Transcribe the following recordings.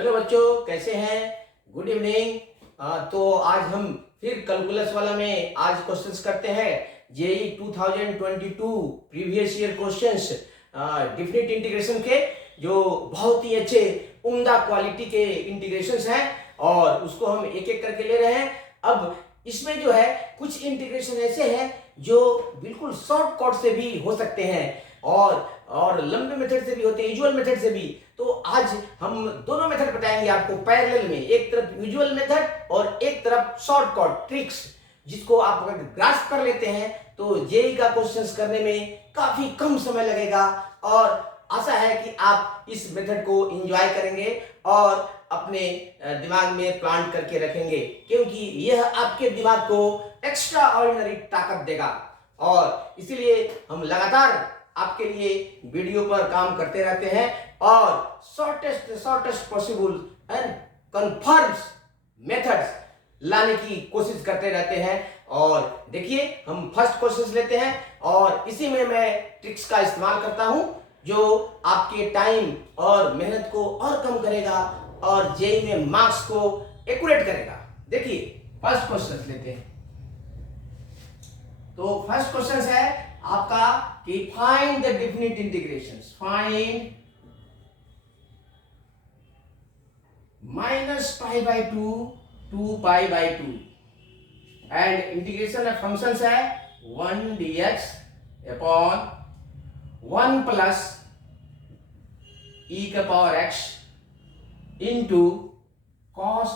Hello बच्चों, कैसे हैं? Good evening. तो आज हम फिर कैलकुलस वाला में आज क्वेश्चंस करते हैं। JEE 2022 previous year questions definite integration के, जो बहुत ही अच्छे उम्दा क्वालिटी के इंटीग्रेशंस हैं और उसको हम एक एक करके ले रहे हैं। अब इसमें जो है कुछ इंटीग्रेशन ऐसे हैं जो बिल्कुल शॉर्टकट से भी हो सकते हैं और लंबे मेथड से भी होते हैं, यूजुअल मेथड से भी। तो आज हम दोनों मेथड बताएंगे आपको पैरेलल में, एक तरफ यूजुअल मेथड और एक तरफ शॉर्टकट ट्रिक्स, जिसको आप अगर ग्रास्प कर लेते हैं तो जेई का क्वेश्चंस करने में काफी कम समय लगेगा और आशा है कि आप इस मेथड को एंजॉय करेंगे और अपने दिमाग में प्लांट करके रखेंगे, क्योंकि यह आपके दिमाग को एक्स्ट्रा ऑर्डिनरी ताकत देगा। और इसीलिए हम लगातार आपके लिए वीडियो पर काम करते रहते हैं और shortest possible and confirm methods लाने की कोशिश करते रहते हैं। और देखिए, हम फर्स्ट क्वेश्चन लेते हैं और इसी में मैं ट्रिक्स का इस्तेमाल करता हूं, जो आपके टाइम और मेहनत को और कम करेगा और जेई में मार्क्स को एक्यूरेट करेगा। देखिए, फर्स्ट क्वेश्चन लेते हैं। तो फर्स्ट क्वेश्चन है आपका कि find the definite integrations. Find -π/2 to π/2 and integration of functions है 1 dx अपॉन 1 प्लस e का power x into cos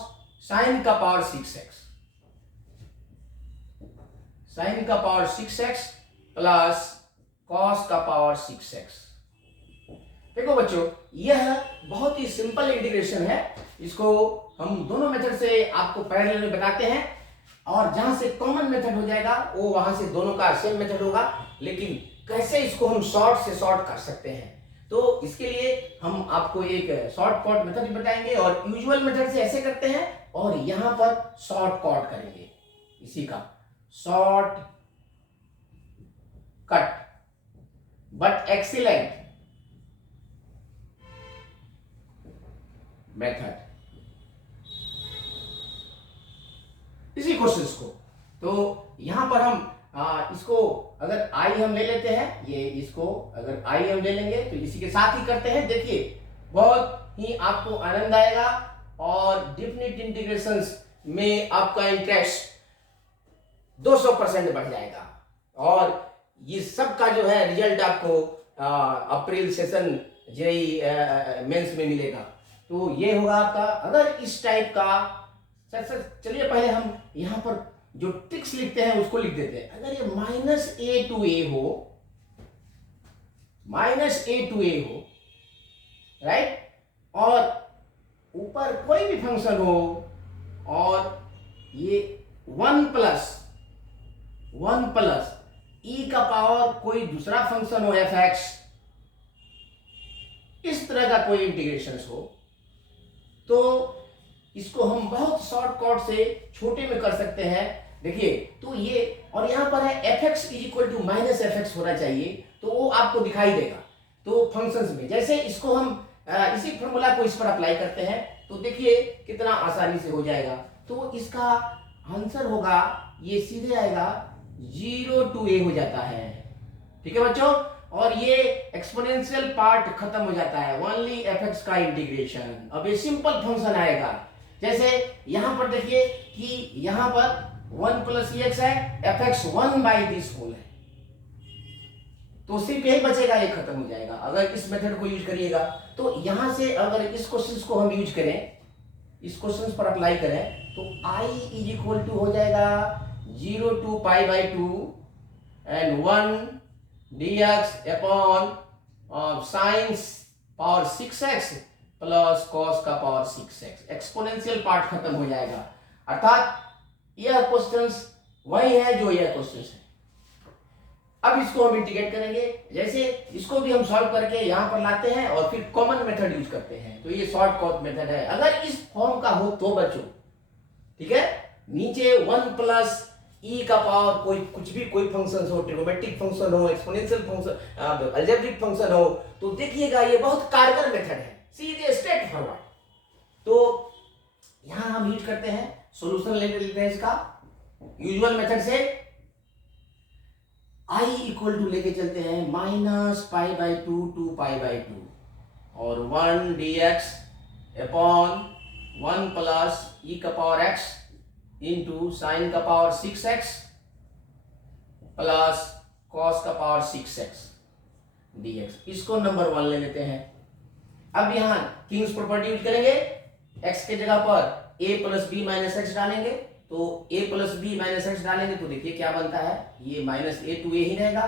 sin का पावर 6x, sin का पावर 6x प्लस cos का पावर 6x। देखो बच्चों, यह बहुत ही सिंपल इंटीग्रेशन है। इसको हम दोनों मेथड से आपको पैरेलल में बताते हैं और जहां से कॉमन मेथड हो जाएगा वो वहां से दोनों का सेम मेथड होगा। लेकिन कैसे इसको हम शॉर्ट से शॉर्ट कर सकते हैं, तो इसके लिए हम आपको एक शॉर्टकट मेथड भी बताएंगे और यूजुअल मेथड से ऐसे करते हैं और यहां पर शॉर्टकट करेंगे। इसी का short cut but excellent method, इसी क्वेश्चंस को। तो यहां पर हम इसको अगर आई हम ले लेते हैं, ये इसको अगर आई हम ले लेंगे तो इसी के साथ ही करते हैं। देखिए, बहुत ही आपको आनंद आएगा और डेफिनिट इंटीग्रेशंस में आपका इंटरेस्ट 200% बढ़ जाएगा और ये सब का जो है रिजल्ट आपको अप्रैल सेशन जेई मेंस में मिलेगा। तो ये होगा आपका, अगर इस टाइप का सर चलिए पहले हम यहां पर जो ट्रिक्स लिखते हैं उसको लिख देते हैं। अगर ये -a to a हो, -a to a हो, राइट, और ऊपर कोई भी फंक्शन हो और ये 1 प्लस e का पावर कोई दूसरा फंक्शन हो fx, इस तरह का कोई इंटीग्रेशन हो, तो इसको हम बहुत शॉर्टकट से छोटे में कर सकते हैं। देखिए, तो ये और यहां पर है fx = -fx होना चाहिए, तो वो आपको दिखाई देगा। तो फंक्शंस में जैसे इसको हम इसी फॉर्मूला को इस पर अप्लाई करते हैं तो देखिए कितना आसानी से हो जाएगा। तो इसका आंसर होगा, ये सीधे आएगा 0 to a हो जाता है। ठीक है बच्चों, और ये एक्सपोनेंशियल पार्ट खत्म हो जाता है, ओनली fx का इंटीग्रेशन। अब ये सिंपल फंक्शन आएगा। जैसे यहां पर देखिए कि यहां पर 1 प्लस ex है, fx 1/this होल है, तो सिर्फ यही बचेगा, ये खत्म हो जाएगा अगर इस मेथड को यूज करिएगा। तो यहां से अगर इस क्वेश्चन को हम यूज करें, इस क्वेश्चन पर अप्लाई करें, तो i = हो जाएगा 0 to π/2 and 1 dx upon sin power 6x plus cos का पावर 6x। एक्सपोनेंशियल पार्ट खत्म हो जाएगा, अर्थात यह क्वेश्चंस वही है जो यह क्वेश्चंस है। अब इसको हम इंटीग्रेट करेंगे, जैसे इसको भी हम सॉल्व करके यहां पर लाते हैं और फिर कॉमन मेथड यूज करते हैं। तो ये शॉर्टकट मेथड है अगर इस फॉर्म का हो तो बच्चों, ठीक है। नीचे 1 प्लस e का पावर कोई कुछ भी कोई फंक्शन हो, ट्रिगोमेट्रिक फंक्शन हो, एक्सपोनेंशियल फंक्शन, अलजेब्रिक फंक्शन हो, तो देखिएगा ये बहुत कारगर मेथड है, सीधे स्ट्रेट फॉरवर्ड। तो यहां हम यूज करते हैं सॉल्यूशन ले लेते हैं इसका यूजुअल मेथड से i इक्वल टू लेके चलते हैं -π/2 टू π/2 और 1 dx अपॉन 1 प्लस e का पावर x इंटू साइन का पावर 6x प्लस कॉस का पावर 6x dx। इसको नंबर 1 ले लेते हैं। अब यहां किंग्स प्रॉपर्टी यूज करेंगे, x के जगह पर a plus B minus X डालेंगे, तो a plus B minus X डालेंगे तो देखिए क्या बनता है, ये माइनस a टू a ही रहेगा।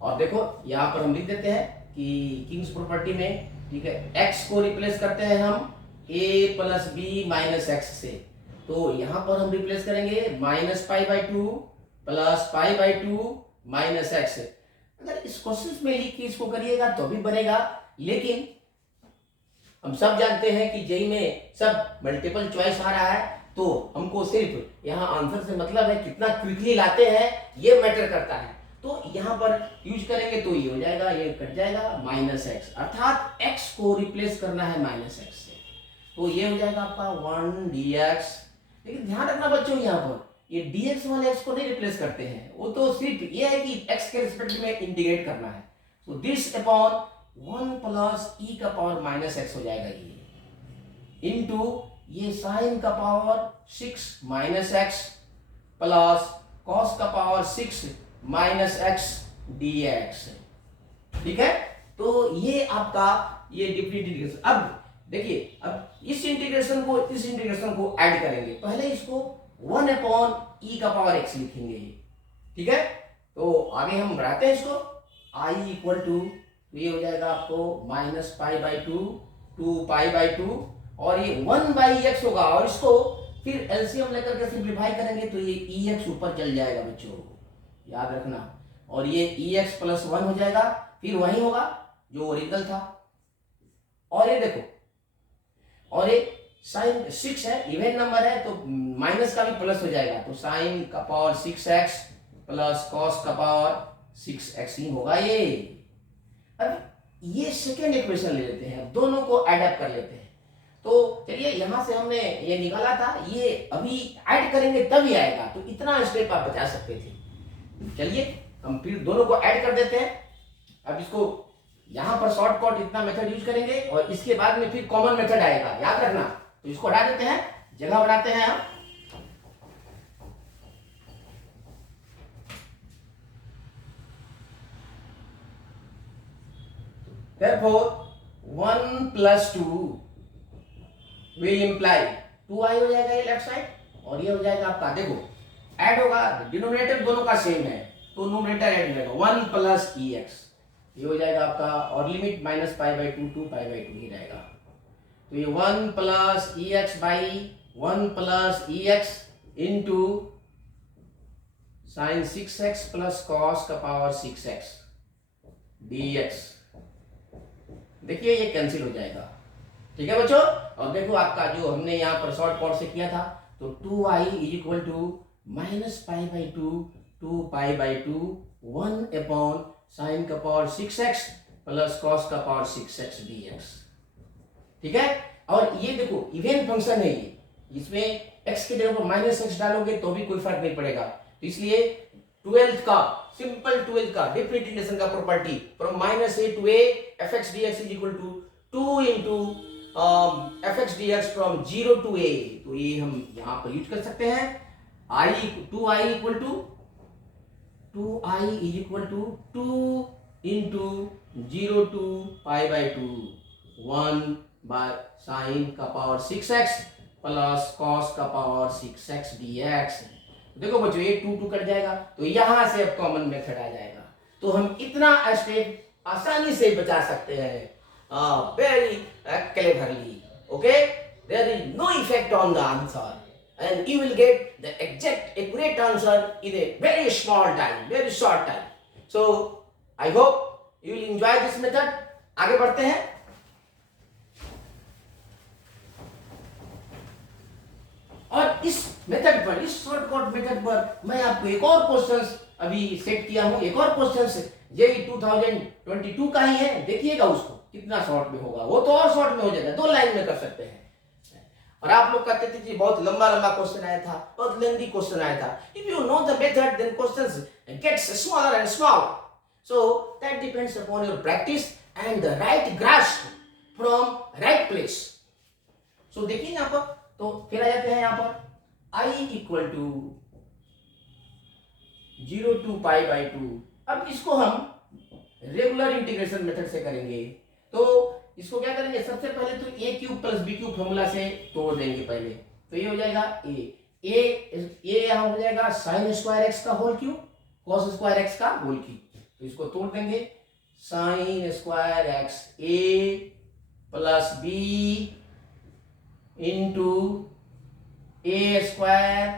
और देखो यहां पर हम लिख देते हैं कि किंग्स प्रॉपर्टी में, ठीक है, x को रिप्लेस करते हैं हम a plus B minus X से, तो यहां पर हम रिप्लेस करेंगे -π/2 प्लस π/2 माइनस एक्स। अगर इस क्वेश्चन में लिख के इसको करिएगा तो भी बनेगा, लेकिन हम सब जानते हैं कि जेई में सब मल्टीपल चॉइस आ रहा है, तो हमको सिर्फ यहाँ आंसर से मतलब है कितना क्विकली लाते हैं ये मैटर करता है। तो यहाँ पर यूज करेंगे तो ये हो जाएगा, ये कट जाएगा -x, अर्थात x को रिप्लेस करना है -x से, तो ये हो जाएगा आपका 1 dx। लेकिन ध्यान रखना बच्चों, यहाँ पर ये dx वाले x को नहीं रिप्लेस करते हैं, वो तो सिर्फ ये है कि x के रिस्पेक्ट में इंटीग्रेट करना है, तो दिस अपॉन 1 प्लस e का पावर -x हो जाएगा ये इनटू ये साइन का power 6 minus x plus cos का पावर 6 माइनस एक्स dx। ठीक है, तो ये आपका ये डिफरेंट इंटीग्रेशन। अब देखिए, अब इस इंटीग्रेशन को इस इंटीग्रेशन को ऐड करेंगे, पहले इसको 1 अपॉन e का पावर x लिखेंगे, ठीक है। तो आगे हम बढ़ाते हैं इसको, i इक्वल टू, ये हो जाएगा आपको -π/2 टू π/2 और ये 1/x होगा, और इसको फिर एलसीएम लेकर के सिंप्लीफाई करेंगे तो ये ex ऊपर चल जाएगा बच्चों, याद रखना, और ये ex प्लस 1 हो जाएगा, फिर वही होगा जो ओरिजिनल था। और ये देखो, और ये साइन 6 है, इवन नंबर है, तो माइनस का भी प्लस हो जाएगा, तो साइन का पावर 6x प्लस कॉस का पावर 6x ही होगा ये। अब ये सेकेंड इक्वेशन ले लेते हैं, दोनों को ऐड अप कर लेते हैं। तो चलिए, यहां से हमने ये निकाला था, ये अभी ऐड करेंगे तभी आएगा, तो इतना स्टेप आप बचा सकते थे। चलिए हम फिर दोनों को ऐड कर देते हैं। अब इसको यहां पर शॉर्टकट इतना मेथड यूज करेंगे और इसके बाद में फिर कॉमन मेथड आएगा, याद रखना। तो इसको हटा देते हैं, जगह बनाते हैं हम। Therefore 1 plus 2 will imply 2i हो जाएगा ये लेफ्ट साइड, और ये हो जाएगा आपका, देखो ऐड होगा, डिनोमिनेटर दोनों का सेम है तो न्यूमरेटर ऐड हो जाएगा 1 प्लस ex, ये हो जाएगा आपका, और लिमिट -π/2 टू π/2 ही रहेगा, तो ये 1 plus ex by 1 plus ex into sine 6x plus cos का पावर 6x dx। देखिए ये कैंसिल हो जाएगा, ठीक है बच्चों। और देखो आपका जो हमने यहाँ पर शॉर्ट कट से किया था, तो 2i is equal to -π/2 to π/2 1 upon sine का पावर 6x प्लस कॉस का पावर 6x dx, ठीक है। और ये देखो इवन फंक्शन है ये, इसमें x के जगह पर -x डालोगे तो भी कोई फर्क नहीं पड़ेगा, तो इसलिए 12th का सिंपल 12th का डिफरेंशिएशन का property from -a to a fx dx is equal to 2 into fx dx from 0 to a, तो ये हम यहां पर यूज कर सकते हैं। i 2i equal to 2i is equal to 2 into 0 to π/2 1 by sine का पावर 6x प्लस कॉस का पावर 6x dx। देखो बच्चों ये 2 कट जाएगा, तो यहां से अब कॉमन मेथड आ जाएगा, तो हम इतना स्टेप आसानी से बचा सकते हैं, very cleverly. Okay, there is no effect on the answer and you will get the exact accurate answer in a very small time, very short time. So I hope you will enjoy this method. आगे बढ़ते हैं। और इस method पर, इस shortcut method पर मैं आपको एक और क्वेश्चन अभी सेट किया हूं, एक और क्वेश्चन जेई 2022 का ही है, देखिएगा उसको कितना शॉर्ट में होगा। वो तो और शॉर्ट में हो जाएगा, 2 लाइन में कर सकते हैं। और आप लोग कहते थे कि बहुत लंबा लंबा क्वेश्चन आया था, बहुत लेंथी क्वेश्चन आया था। If you know the method then questions gets smaller and smaller, so that depends upon your practice and the right grasp from right place. So देखिए यहां पर, तो फिर आ जाते हैं यहां पर i equal to 0 to pi by 2। अब इसको हम रेगुलर इंटीग्रेशन मेथड से करेंगे। तो इसको क्या करेंगे, सबसे पहले तो a cube plus B cube formula से तोड़ देंगे पहले। तो ये हो जाएगा a यहां हो जाएगा साइन स्क्वायर एक्स का whole cube cos square X का होल क्यूब। तो इसको तोड़ देंगे, sine square X a plus B into A square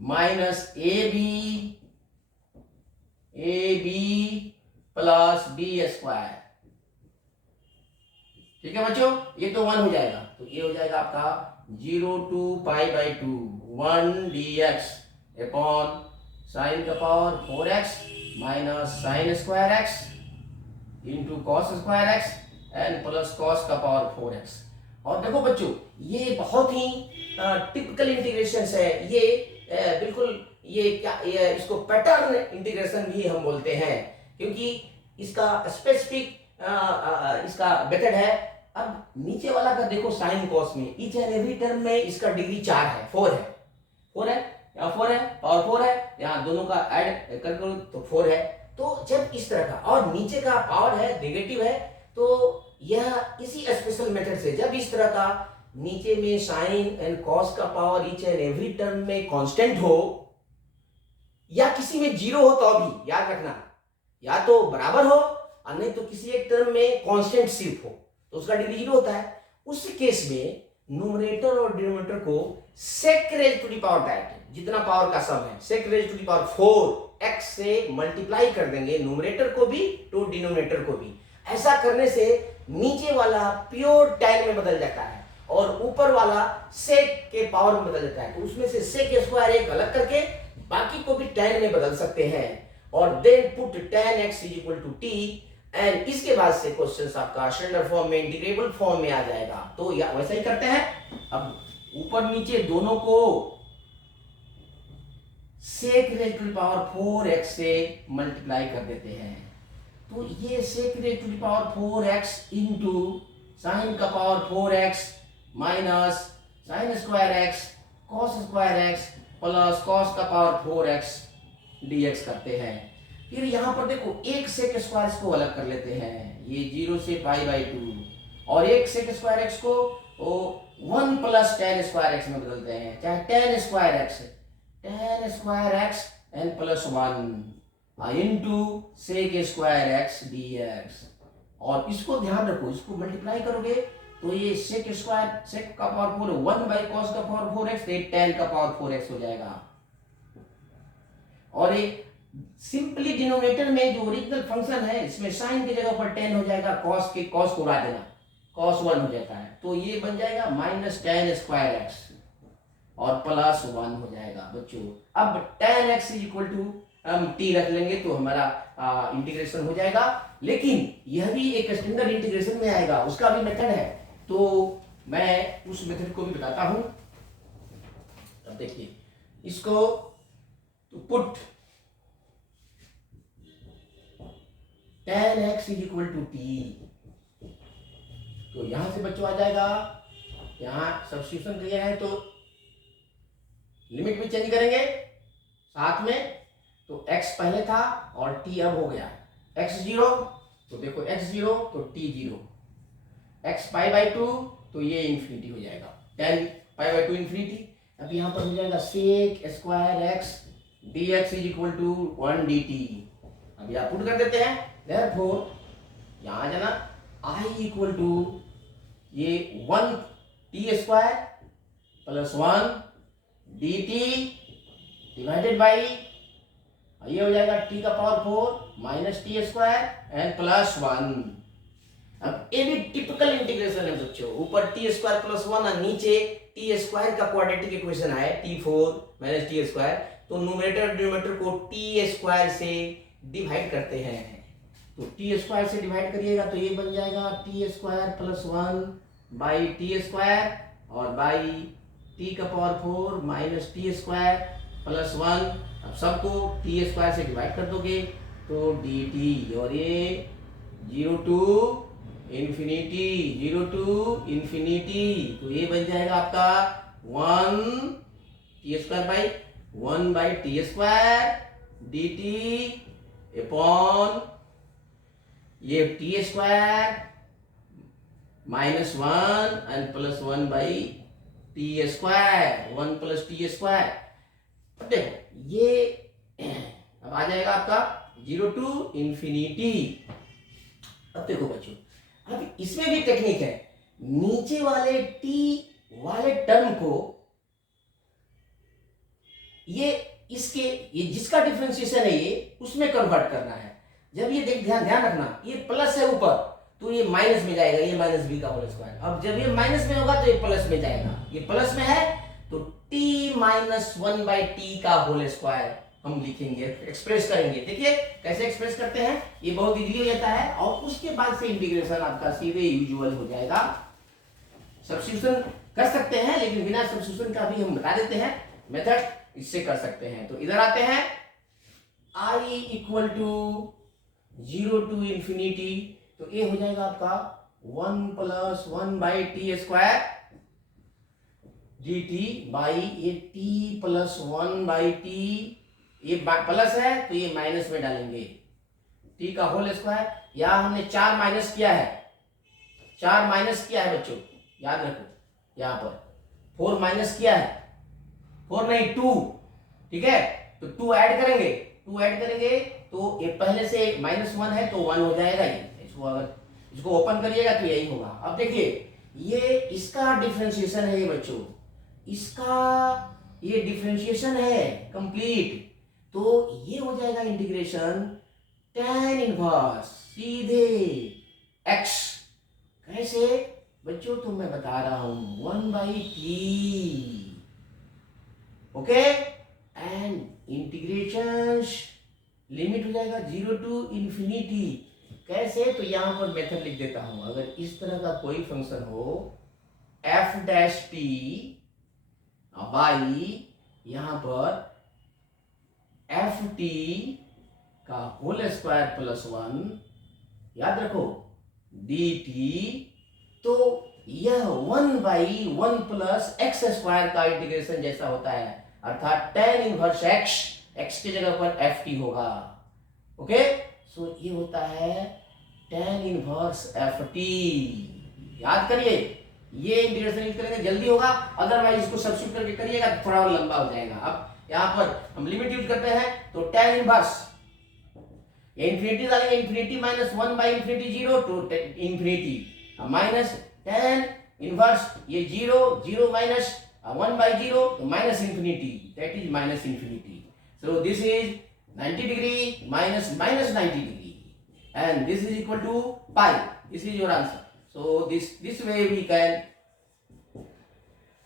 minus A B plus B square. ठीक है बच्चों, ये तो 1 हो जाएगा। तो ये हो जाएगा आपका 0 to pi by 2 1 dx upon sine का power 4x minus sine square x into cos square x and plus cos का पावर 4x। और देखो बच्चों, ये बहुत ही टिपिकल इंटीग्रेशन है। ये बिल्कुल ये इसको पैटर्न इंटीग्रेशन भी हम बोलते हैं, क्योंकि इसका स्पेसिफिक इसका मेथड है। अब नीचे वाला का देखो साइन कॉस में ईच एंड एवरी टर्म में इसका डिग्री 4 है, 4 है, 4 है, यहाँ 4 है, पावर 4 है, यहाँ दोनों का ऐड कर करो तो 4 है। तो जब इस तरह का और नीचे का पावर है नेगेटिव है, तो यह इसी स्पेशल मेथड से जब इस तरह का नीचे में साइन एंड कॉस का power each and every term में कांस्टेंट हो या किसी में 0 हो, तो भी याद रखना या तो बराबर हो और नहीं तो किसी एक टर्म में कांस्टेंट सिर्फ हो, तो उसका डिग्री 0 होता है। उस केस में न्यूमरेटर और डिनोमिनेटर को sec raise to the power direct, जितना पावर का सम है sec raise to the power 4 x से मल्टीप्लाई कर देंगे, न्यूमरेटर को भी तो डिनोमिनेटर को भी। ऐसा करने से नीचे वाला प्योर tan में बदल जाता है और ऊपर वाला सेक के पावर में बदल जाता है। तो उसमें से सेक स्क्वायर एक अलग करके बाकी को भी tan में बदल सकते हैं और then put tan x is equal to t and इसके बाद से क्वेश्चन आपका स्टैंडर्ड फॉर्म में इंटीग्रेबल फॉर्म में आ जाएगा। तो या वैसा ही करते हैं। अब ऊपर नीचे दोनों को sec raise to the power 4x से मल्टीप्लाई कर देते हैं। तो ये sec raise to the power 4x into sine का power 4x minus sine square x cos square x plus cos का पावर 4x dx करते हैं। फिर यहां पर देखो एक सेक स्क्वायर को अलग कर लेते हैं, ये 0 से पाई बाई 2 और एक सेक स्क्वायर एक्स को 1 प्लस tan स्क्वायर एक्स में बदलते हैं, चाहे tan square x and plus 1 into sec square x dx। और इसको ध्यान रखो, इसको मल्टीप्लाई करोगे तो ये सेक स्क्वायर सेक का पावर 4 1 बाई कॉस का पावर 4x tan का पावर 4x हो जाएगा। और एक सिंपली डिनोमिनेटर में जो ओरिजिनल फंक्शन है इसमें साइन की जगह पर tan हो जाएगा, कॉस के कॉस को उड़ा देना, cos 1 हो जाता है। तो ये बन जाएगा माइनस tan स्क्वायर एक्स और प्लस 1 हो जाएगा बच्चों। अब tan x is equal to हम t रख लेंगे तो हमारा इंटीग्रेशन हो जाएगा। लेकिन यह भी एक स्टैंडर्ड इंटीग्रेशन में आएगा, उसका भी मेथड है, तो मैं उस मेथड को भी बताता हूं। अब देखिए इसको तो put tan x is equal to t, तो यहां से बच्चों आ जाएगा, यहां सब्स्टिट्यूशन किया है तो लिमिट भी चेंज करेंगे साथ में। तो x पहले था और t अब हो गया x 0, तो देखो x 0 तो t 0, x पाई बाई 2 तो ये इंफिनिटी हो जाएगा, tan पाई बाई 2 इंफिनिटी। अब यहाँ पर हो जाएगा sec square x dx is equal to 1 dt। अब यहाँ पुट कर देते हैं, देयरफॉर यहाँ जाना i इक्वल टू ये 1 t square plus 1 dt divided by ये हो जाएगा t का power 4 minus T square and plus 1। अब ये भी टिपिकल इंटीग्रेशन है बच्चों, ऊपर टी स्क्वायर प्लस 1 और नीचे टी स्क्वायर का क्वाड्रेटिक इक्वेशन आए t4 माइनस टी स्क्वायर, तो न्यूमरेटर और डिनोमिनेटर को टी स्क्वायर से डिवाइड करते हैं। तो टी स्क्वायर से डिवाइड करिएगा तो ये बन जाएगा T square plus 1 by T square और बाई टी का power 4 minus T square plus 1। अब सबको टी स्क्वायर से डिवाइड कर दोगे तो डी टी, और ये 0 टू इन्फिनिटी, 0 टू इन्फिनिटी, तो ये बन जाएगा आपका 1 T square by 1 by T square D T upon ये T square minus 1 and plus 1 by T square, 1 plus T square. अब देखो ये अब आ जाएगा आपका 0 टू इन्फिनिटी। अब देखो बच्चों, अब इसमें भी टेक्निक है, नीचे वाले टी वाले टर्म को ये जिसका डिफरेंशिएशन है ये उसमें कन्वर्ट करना है। जब ये ध्यान रखना, ये प्लस है ऊपर तो ये माइनस में जाएगा, ये माइनस बी का होल स्क्वायर। अब जब ये माइनस में होगा तो ये प्लस में जाएगा, ये प्लस में है तो टी माइनस 1 बाई टी का होल स्क्वायर हम लिखेंगे, एक्सप्रेस करेंगे। देखिए कैसे एक्सप्रेस करते हैं, ये बहुत इजीली हो जाता है। और उसके बाद से इंटीग्रेशन आपका सीधे यूजुअल हो जाएगा। सब्स्टिट्यूशन कर सकते हैं, लेकिन बिना सब्स्टिट्यूशन का भी हम बता देते हैं मेथड, इससे कर सकते हैं। तो इधर आते हैं, I equal to 0 to infinity, तो ये हो जाएगा आपका 1 plus 1 by T square D T by ये टी प्लस 1 बाई टी, ये प्लस है तो ये माइनस में डालेंगे टी का होल स्क्वायर। यहां हमने 4 माइनस किया है, 4 माइनस किया है बच्चों, याद रखो। यहां पर 4 माइनस किया है, 4 नहीं 2, ठीक है। तो 2 ऐड करेंगे, 2 ऐड करेंगे तो ये पहले से -1 है तो 1 हो जाएगा। ये इसको अगर इसको ओपन करिएगा तो यही होगा। अब देखिए ये इसका डिफरेंशिएशन है ये बच्चों, इसका ये डिफरेंशिएशन है कंप्लीट, तो ये हो जाएगा इंटीग्रेशन tan इनवर्स सीधे x। कैसे बच्चों, तो मैं बता रहा हूं 1 by T, okay, and integration limit हो जाएगा 0 टू इन्फिनिटी। कैसे, तो यहां पर मेथड लिख देता हूं। अगर इस तरह का कोई फंक्शन हो f डैश टी बाई यहां पर एफ टी का होल स्क्वायर प्लस 1, याद रखो डी टी, तो यह 1 बाई 1 प्लस एक्स स्क्वायर का इंटीग्रेशन जैसा होता है, अर्थात tan इनवर्स x की जगह पर एफ टी होगा। ओके, सो ये होता है tan इनवर्स एफ टी। याद करिए, ये इंटीग्रेशन यूज करेंगे जल्दी होगा, अदरवाइज इसको सब्स्टिट्यूट करके करिएगा तो थोड़ा और लंबा हो जाएगा। अब यहां पर हम लिमिट यूज करते हैं तो tan इनवर्स ये इंफिनिटी डालेंगे, infinity minus 1 by infinity 0 to infinity minus tan inverse ये 0 0 माइनस 1 बाई 0 तो minus infinity, that is minus infinity. So this is 90 degree minus minus 90 degree and this is equal to pi. This is your answer. So this way we can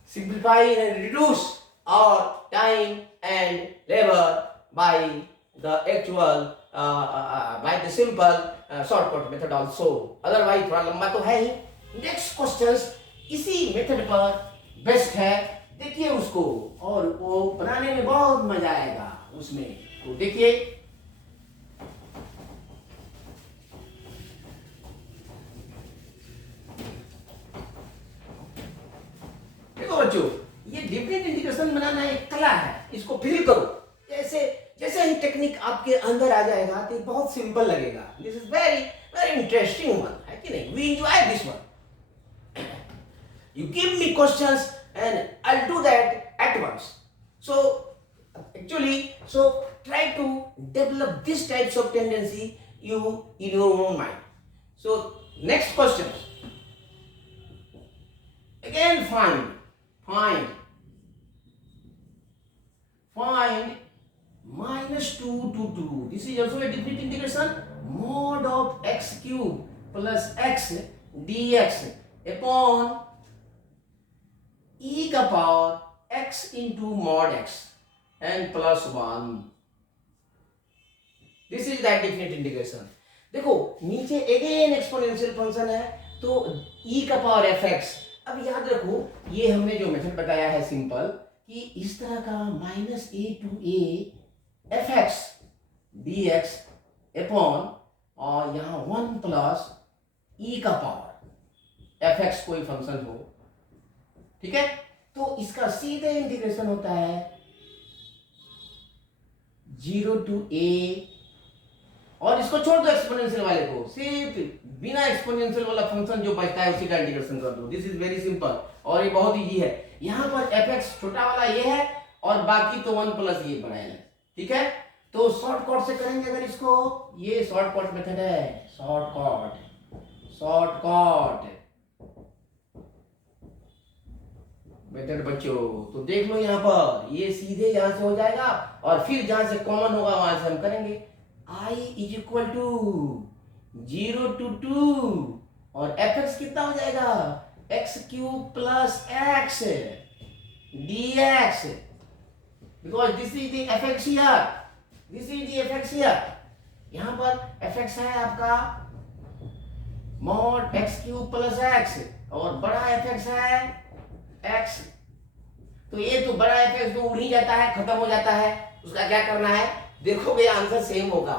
simplify and reduce our time and labor by the actual by the simple shortcut method also. Otherwise थोड़ा लंबा तो है ही। Next questions इसी method पर best है, देखिए उसको, और वो बनाने में बहुत मजा आएगा उसमें। तो देखिए बच्चों, ये डिफरेंट इंटीग्रेशन बनाना एक कला है, इसको फील करो। जैसे जैसे ही टेक्निक आपके अंदर आ जाएगा तो बहुत सिंपल लगेगा। This is very very interesting one, है कि नहीं? We enjoy this one. You give me questions and I will do that at once. So actually so try to develop this types of tendency you in your own mind. So next question, again find minus 2 to 2. This is also a different integration. Mod of x cube plus x dx upon e का power x into mod x and plus 1। This is that definite integration. देखो नीचे again exponential function है तो e का power fx। अब याद रखो ये हमने जो मेथड बताया है सिंपल कि इस तरह का minus a to a f x d x upon और यहाँ 1 प्लस ई का पावर एफ एक्स कोई फंक्शन हो, ठीक है, तो इसका सीधे इंटीग्रेशन होता है 0 टू ए, और इसको छोड़ दो एक्सपोनेंशियल वाले को, सिर्फ बिना एक्सपोनेंशियल वाला फंक्शन जो बचता है उसी का इंटीग्रेशन कर दो। दिस इज वेरी सिंपल और ये बहुत इजी है। यहाँ पर एफ एक्स छोटा वाला ये है और बाकी तो 1 प्लस ये बनाया है, ठीक है। तो शॉर्टकट से करेंगे अगर इसको, ये शॉर्टकट मेथड है, शॉर्टकट मेथड बच्चों। तो देख लो यहाँ पर ये सीधे यहाँ से हो जाएगा और फिर जहां से कॉमन होगा वहां से हम करेंगे i is equal to 0 to 2 और एफ एक्स कितना हो जाएगा x cube plus x dx, because this is the f x here, this is the f x here. यहां पर एफ एक्स है आपका mod x cube plus x और बड़ा एफ एक्स है एक्स। तो ये तो बड़ा एफ एक्स तो उड़ ही जाता है, खत्म हो जाता है, उसका क्या करना है देखोगे आंसर सेम होगा,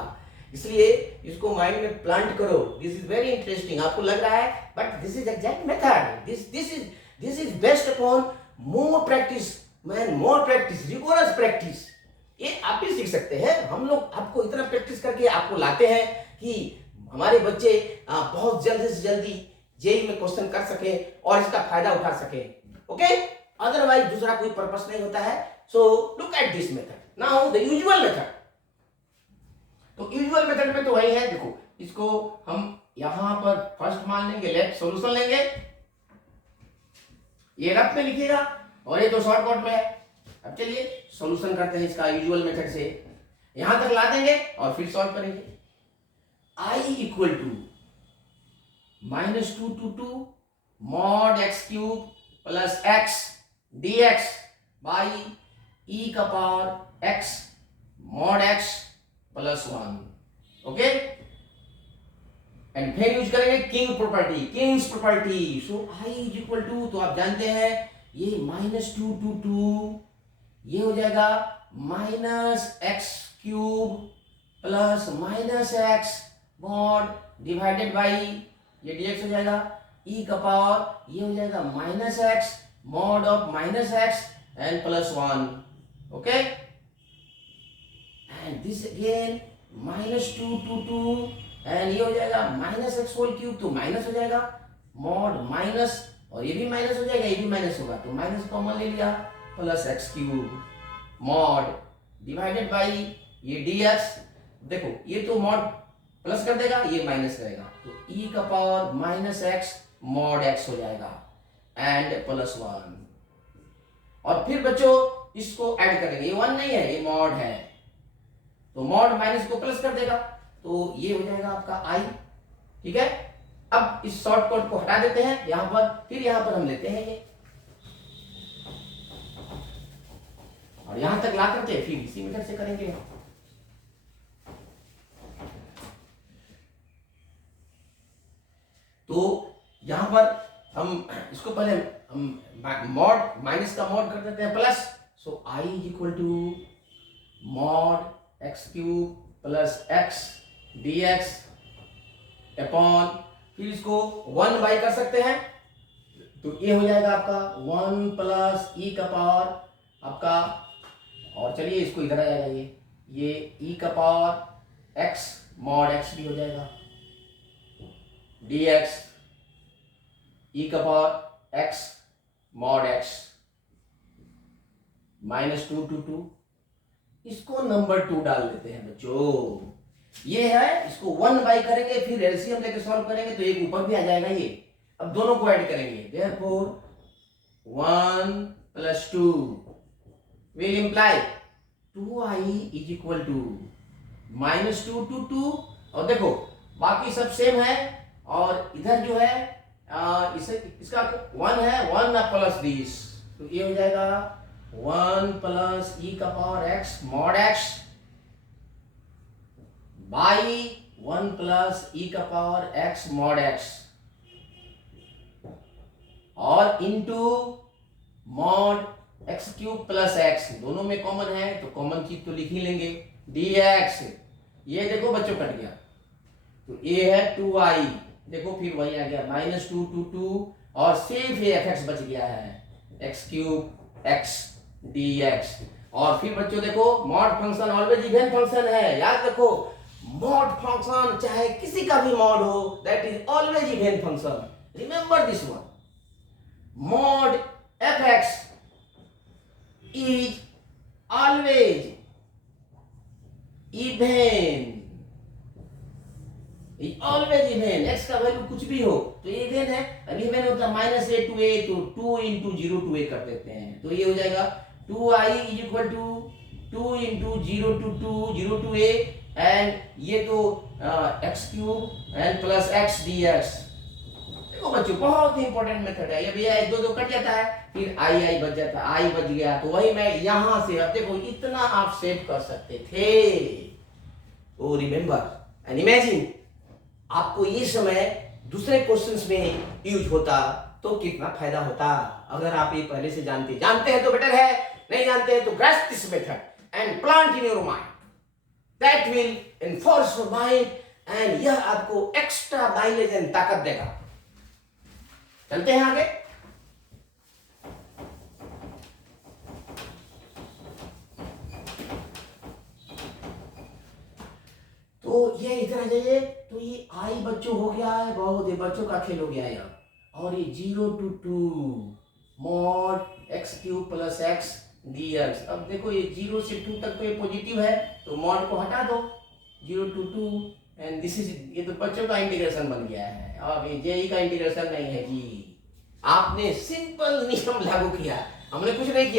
इसलिए इसको माइंड में प्लांट करो। दिस इज वेरी इंटरेस्टिंग, आपको लग रहा है but this is exact method, this is based upon more practice man, more practice, rigorous practice. ये आप भी सीख सकते हैं, हम लोग आपको इतना प्रैक्टिस करके आपको लाते हैं कि हमारे बच्चे बहुत जल्दी से जल्दी जेई में क्वेश्चन कर सके और इसका फायदा उठा सके, ओके। अदरवाइज दूसरा कोई पर्पस नहीं होता है। So look at this method now, the usual method. तो यूजुअल मेथड में तो वही है, देखो इसको हम यहां पर फर्स्ट मान लेंगे, लेफ्ट सॉल्यूशन लेंगे, ये रफ में लिखिएगा और ये तो शॉर्टकट में है। अब चलिए सॉल्यूशन करते हैं इसका यूजुअल मेथड से, यहां तक ला देंगे और फिर सॉल्व करेंगे। i equal to -2 to 2 mod x cube plus x dx by e का power x mod x plus 1, okay. And फिर यूज करेंगे king property, king's property. So i is equal to, तो आप जानते हैं ये -2 to 2 ये हो जाएगा -x cube plus -x mod divided by ये dx हो जाएगा e का पावर ये हो जाएगा -x mod of -x and plus 1, okay. And this again -2 to 2 and ये हो जाएगा -x होल क्यूब, तो माइनस हो जाएगा मॉड माइनस और ये भी माइनस हो जाएगा, ये भी माइनस होगा तो माइनस कॉमन ले लिया plus x cube mod divided by ये dx। देखो ये तो मॉड प्लस कर देगा, ये माइनस रहेगा तो e का पावर -x मॉड x हो जाएगा एंड प्लस 1। और फिर बच्चों इसको ऐड करेंगे, ये 1 नहीं है ये मॉड है, तो मॉड माइनस को प्लस कर देगा तो ये हो जाएगा आपका i, ठीक है। अब इस शॉर्टकट को हटा देते हैं यहां पर, फिर यहां पर हम लेते हैं ये और यहां तक ला करके फिर इसी मेथड से करेंगे। तो यहां पर हम इसको पहले हम मॉड माइनस का मॉड कर देते हैं plus, so i is equal to mod x cube plus x dx upon फिर इसको 1 बाई कर सकते हैं तो ये हो जाएगा आपका 1 प्लस e का पावर आपका, और चलिए इसको इधर आ जाएगा ये e का पावर x मॉड x भी हो जाएगा dx e का power x mod x -2 to 2, इसको नंबर 2 डाल देते हैं बच्चों। ये है, इसको 1 बाई करेंगे फिर एलसीएम लेके सॉल्व करेंगे तो एक ऊपर भी आ जाएगा ये। अब दोनों को ऐड करेंगे, therefore 1 + 2 will imply 2i is equal to -2 to 2। और देखो बाकी सब सेम है और इधर जो है इसका 1 है, 1 प्लस दिस तो ये हो जाएगा 1 प्लस ई का power x mod x by 1 plus ई का पावर एक्स मॉड एक्स और into mod x cube plus x, दोनों में कॉमन है तो कॉमन चीज तो लिख ही लेंगे, dx। ये देखो बच्चों कट गया, तो ये है 2i, देखो फिर वही आ गया -2 2 2 और सिर्फ ये fx बच गया है x क्यूब x dx। और फिर बच्चों देखो mod function always even function है, याद रखो मॉड फंक्शन चाहे किसी का भी मॉड हो that is always even function, remember this one. mod fx is always even, x का वैल्यू कुछ भी हो तो इवन है, अब इवन होता है -a to a तो 2 into 0 to a कर देते हैं, तो ये हो जाएगा 2i is equal to 2 into 0 to 2 0 to a and ये तो x cube and plus x dx। देखो बच्चों बहुत ही इंपॉर्टेंट मेथड है, ये भैया 1 2 2 कट जाता है फिर आई बच जाता है, आई बच गया तो वही मैं यहां से, अब देखो इतना आप सेव कर सकते थे। ओ रिमेंबर एंड इमेजिन आपको ये समय दूसरे क्वेश्चंस में यूज होता तो कितना फायदा होता, अगर आप ये पहले से जानते हैं तो बेटर है, नहीं जानते हैं तो grasp this method and plant in your mind, that will enforce your mind and यह आपको एक्स्ट्रा माइलेज एंड ताकत देगा। चलते हैं आगे। तो ये इधर आ जाइए, तो ये आई बच्चों हो गया है, बहुत ये बच्चों का खेल हो गया है यहाँ, और ये 0 to 2 mod x cube plus x dx। अब देखो ये 0 से 2 तक तो ये पॉजिटिव है तो मॉड को हटा दो, 0 to 2 एंड दिस इज, ये तो बच्चों का इंटीग्रेशन बन गया है, अब ये जेई का इंटीग्रेशन नहीं है जी, आपने सिंपल नियम लागू किया, हमने कुछ नहीं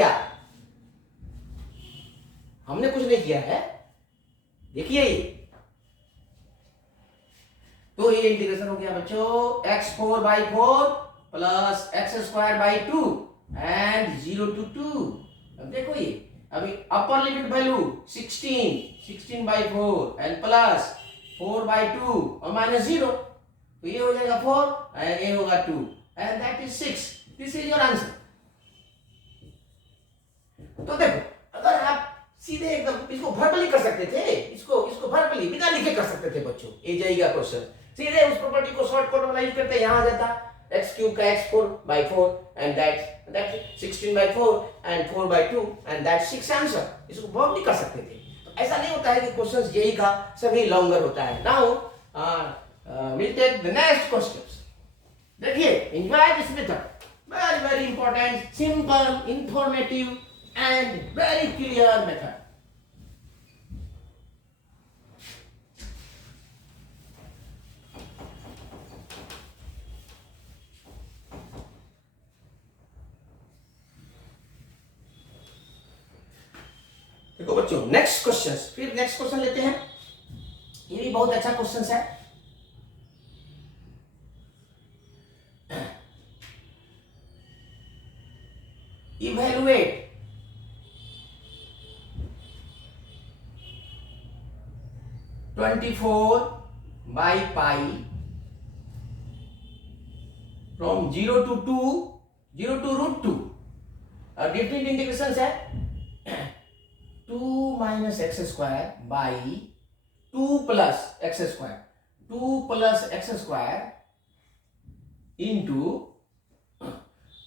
किया, है, देखिए तो ये इंटीग्रेशन हो गया बच्चों x4/4 plus x²/2 and 0 to 2। अब देखो ये अभी upper limit value 16/4 and plus 4/2 और -0, तो ये हो जाएगा 4 एंड ये होगा 2 and that is 6। This is your answer. तो देखो अगर आप सीधे एकदम इसको वर्बली कर सकते थे, इसको वर्बली बिना लिखे कर सकते थे बच्चों, ये जाएगा क्वेश्चन, सीधे उस प्रॉपर्टी को शॉर्टकट वाला यूज करते, यहां आ जाता x³ का x4/4 and that's 16/4 and 4/2 and that's 6 answer, इसको वर्बली कर सकते थे। तो ऐसा नहीं होता है कि क्वेश्चंस जेई का सभी लॉन्गर होता है। Now we'll take the next questions। देखिए enjoy this method, very important, simple, informative and very clear method. देखो बच्चों नेक्स्ट क्वेश्चन लेते हैं, ये भी बहुत अच्छा क्वेश्चन है। Evaluate (24/pi) from 0 to 2, 0 to √2। Different integration है 2 - x² by 2 plus x² 2 plus x² into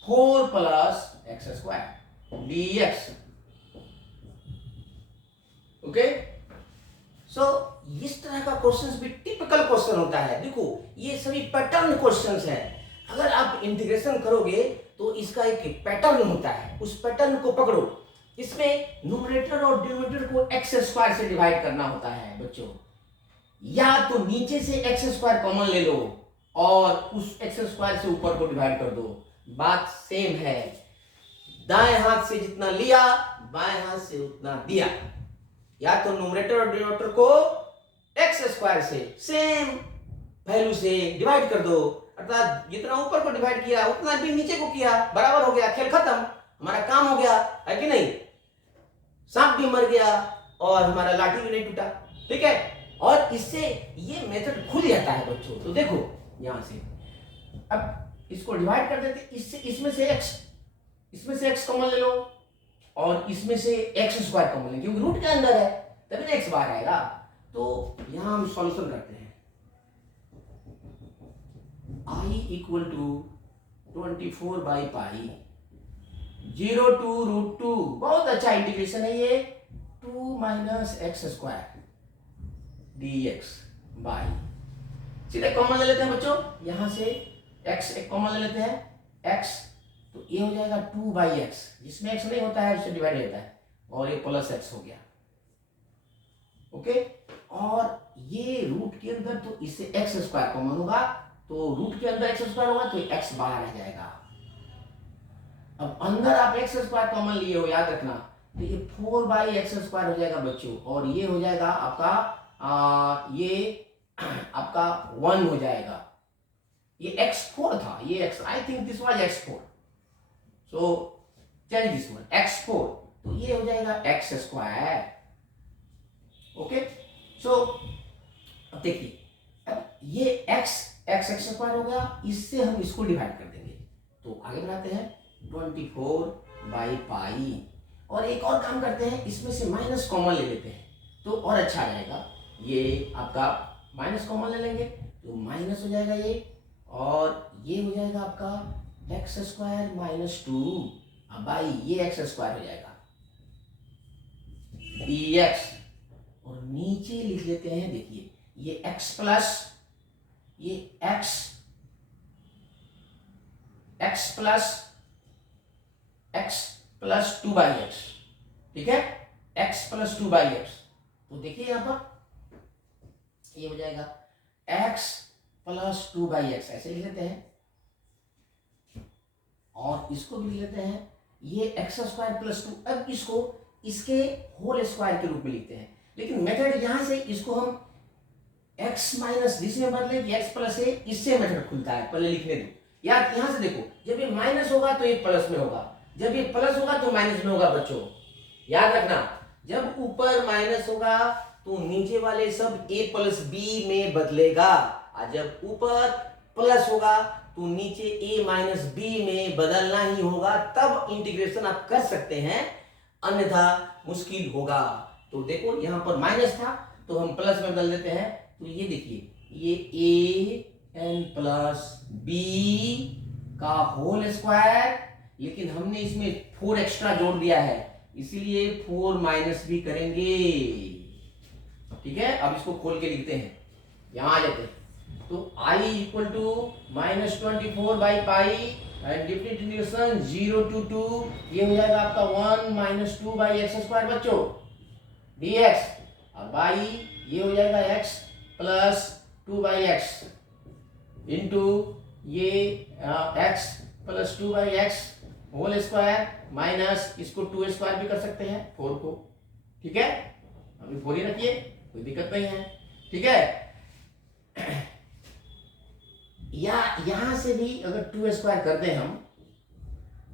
4 plus x² dx। Okay, सो इस तरह का क्वेश्चंस भी टिपिकल क्वेश्चन होता है। देखो ये सभी पैटर्न क्वेश्चंस हैं, अगर आप इंटीग्रेशन करोगे तो इसका एक पैटर्न होता है, उस पैटर्न को पकड़ो। इसमें न्यूमरेटर और डिनोमिनेटर को x² से डिवाइड करना होता है बच्चों, या तो नीचे से x² कॉमन ले लो और उस x² से ऊपर को डिवाइड कर दो, बात सेम है। दाएं हाथ से जितना लिया बाएं हाथ से उतना दिया, या तो न्यूमरेटर और डिनोमिनेटर को x² से सेम वैल्यू से डिवाइड कर दो, अर्थात जितना ऊपर को डिवाइड किया उतना भी नीचे को किया, बराबर हो गया, खेल खत्म। हमारा काम हो गया, है कि नहीं? सांप भी मर गया और हमारा लाठी भी नहीं टूटा, ठीक है। और इससे ये मेथड खुल जाता है बच्चों। तो देखो यहां से अब इसको डिवाइड कर देते, इससे इसमें से x कॉमन ले लो और इसमें से x स्क्वायर कॉमन ले, क्योंकि रूट के अंदर है तभी ना x बाहर आएगा। तो यहां हम सॉल्यूशन करते हैं, i equal to 24 by pi 0 to root 2, बहुत अच्छा इंटीग्रेशन है ये, 2 minus x square dx by, सीधे कॉमन ले लेते हैं बच्चों, यहां से x एक कॉमन ले लेते हैं, x तो ये हो जाएगा 2 बाई एक्स, जिसमें x नहीं होता है उससे डिवाइड होता है, और ये प्लस x हो गया, ओके। और ये रूट के अंदर तो इससे x स्क्वायर कॉमन होगा, तो रूट के अंदर x स्क्वायर होगा तो x बाहर आ जाएगा। अब अंदर आप x स्क्वायर कॉमन लिए हो, याद रखना, तो ये 4 बाई एक्स स्क्वायर हो जाएगा बच्चों, और ये हो जाएगा आपका ये आपका 1 हो जाएगा, ये x4 था, ये x, I think this was x4, so change this one x4, तो ये हो जाएगा x स्क्वायर, ओके। सो अब देखिए, अब ये x स्क्वायर हो गया, इससे हम इसको डिवाइड कर देंगे, तो आगे बढ़ाते हैं 24 बाई पाई, और एक और काम करते हैं, इसमें से माइनस कॉमन ले लेते हैं तो और अच्छा आ जाएगा, ये आपका माइनस कॉमन ले लेंगे तो माइनस हो जाएगा ये, और ये हो जाएगा आपका एक्स स्क्वायर माइनस 2 बाई ये एक्स स्क्वायर हो जाएगा dx, और नीचे लिख लेते हैं, देखिए ये x प्लस ये x प्लस 2 बाई एक्स, ठीक है, x प्लस 2 बाई एक्स, तो देखिए यहां पर ये हो जाएगा x प्लस 2 बाई एक्स, ऐसे लिख लेते हैं, और इसको भी लिख लेते हैं ये एक्स स्क्वायर प्लस 2, अब इसको इसके होल स्क्वायर के रूप में लिखते हैं, लेकिन मेथड यहां से इसको हम x माइनस दिस में बदले कि x प्लस है, इससे मेथड खुलता है, पहले लिखने दो यार। यहां से देखो, जब ये माइनस होगा तो ये प्लस में होगा, जब ये प्लस होगा तो माइनस में होगा बच्चों, याद रखना, जब ऊपर माइनस होगा तो नीचे वाले सब a प्लस बी में बदलेगा, और जब ऊपर प्लस होगा तो नीचे a माइनस बी में बदलना ही होगा, तब इंटीग्रेशन आप कर सकते हैं, अन्यथा मुश्किल होगा। तो देखो यहां पर माइनस था तो हम प्लस में बदल देते हैं, तो ये देखिए ये a n प्लस बी का होल स्क्वायर, लेकिन हमने इसमें 4 एक्स्ट्रा जोड़ दिया है, इसीलिए 4 माइनस भी करेंगे, ठीक है। अब इसको खोल के लिखते हैं, यहां आ जाते हैं, तो i equal to minus 24 by pi and different integration 0 to 2, ये हो जाएगा आपका 1 माइनस 2 बाई एक्स स्क्वायर बच्चों dx, और बाई ये हो जाएगा x plus 2 by x into ये x plus 2 by x whole square minus इसको 2 स्क्वायर भी कर सकते हैं 4 को, ठीक है, अभी 4 ही रखिए, कोई दिक्कत नहीं है, ठीक है। या यहां से भी अगर 2 स्क्वायर कर दें हम,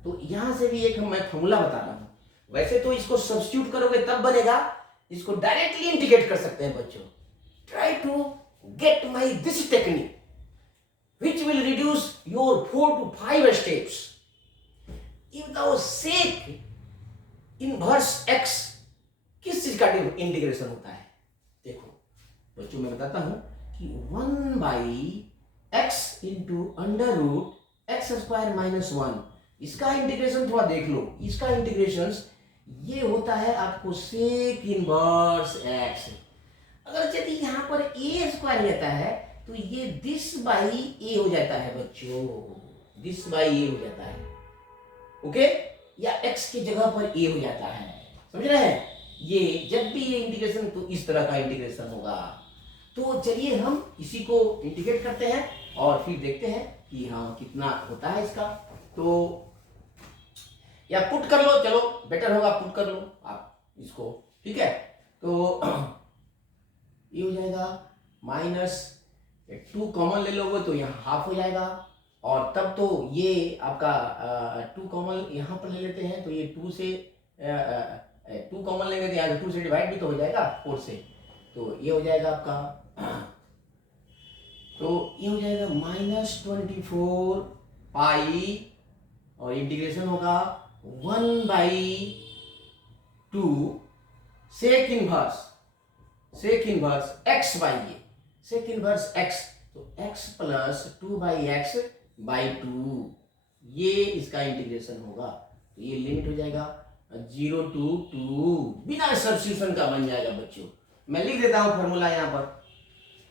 तो यहां से भी एक मैं फॉर्मूला बता रहा हूं, वैसे तो इसको सब्स्टिट्यूट करोगे तब बनेगा, इसको डायरेक्टली इंटीग्रेट कर सकते हैं बच्चों। Try to get my this technique which will reduce your 4 to 5 steps. if thou sec inverse x, किस चीज का इंटीग्रेशन होता है, देखो बच्चों मैं बताता हूं कि 1 by x into under root x square minus 1, इसका इंटीग्रेशन थोड़ा देख लो, इसका इंटीग्रेशन ये होता है आपको सेक इनवर्स एक्स। अगर यदि यहां पर ए स्क्वायर रहता है तो ये दिस बाई ए हो जाता है बच्चों, दिस बाई ए हो जाता है, ओके, या x की जगह पर ए हो जाता है, समझ रहे हैं, ये जब भी ये इंटीग्रेशन तो इस तरह का इंटीग्रेशन होगा। तो चलिए हम इसी को इंटीग्रेट करते हैं और फिर देखते हैं कि हाँ कितना होता है इसका, तो या पुट कर लो, चलो बेटर होगा पुट कर लो आप इसको, ठीक है। तो ये हो जाएगा माइनस 2 कॉमन ले लोगे तो यहाँ हाफ हो जाएगा, और तब तो ये आपका 2 कॉमन यहाँ पर ले लेते हैं, तो ये 2 से 2 कॉमन लेंगे तो यहाँ से 2 से डिवाइड भी तो हो जाएगा 4 से, तो ये हो जाएगा आपका, तो ये हो जाएगा -24 पाई और इंटीग्रेशन होगा 1/2 सेक इनवर्स x बाई ये सेक इनवर्स x, तो x प्लस 2/x/2 ये इसका इंटीग्रेशन होगा। तो ये लिमिट हो जाएगा 0 to 2, बिना सब्स्टिट्यूशन का बन जाएगा बच्चों। मैं लिख देता हूं फॉर्मूला यहाँ पर,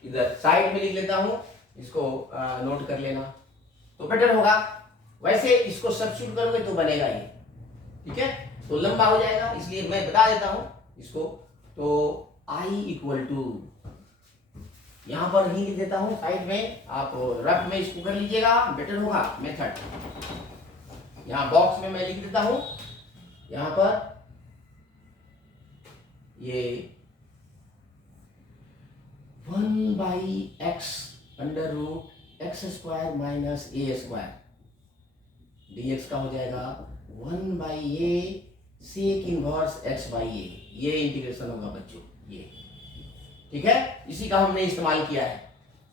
इधर साइड में लिख लेता हूं, इसको नोट कर लेना तो बेटर होगा। वैसे इसको सब्स्टिट्यूट करोगे तो बनेगा ये, ठीक है, तो लंबा हो जाएगा, इसलिए मैं बता देता हूं इसको। तो I इक्वल टू यहां पर ही लिख देता हूं साइड में, आप रफ में इसको कर लीजिएगा, बेटर होगा मेथड। यहां बॉक्स में मैं लिख देता हूं, यहां पर ये 1/x under root x² minus a² dx का हो जाएगा 1/a सेक इनवर्स x/a, ये इंटीग्रेशन होगा बच्चों ये, ठीक है, इसी का हमने इस्तेमाल किया है।